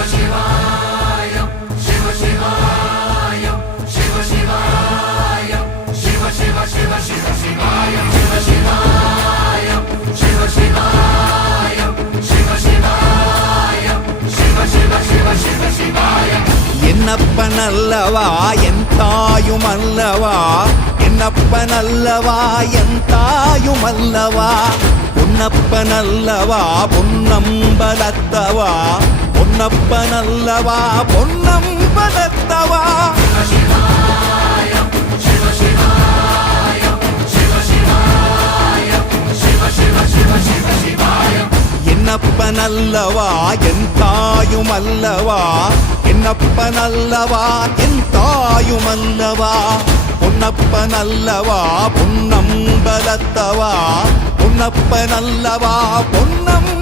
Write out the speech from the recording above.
என்னப்பனல்லவா என் தாயுமல்லவா, என்னப்பனல்லவா என் தாயுமல்லவா, பொன்னப்பனல்லவா பொன்னம்பலத்தவா, பொன்னப்பனல்லவா பொன்னம்பலத்தவா. என்னப்பனல்லவா என் தாயுமல்லவா, என்னப்பனல்லவா என் தாயுமல்லவா, பொன்னப்பனல்லவா பொன்னம்பலத்தவா, பொன்னப்பனல்லவா பொன்னம்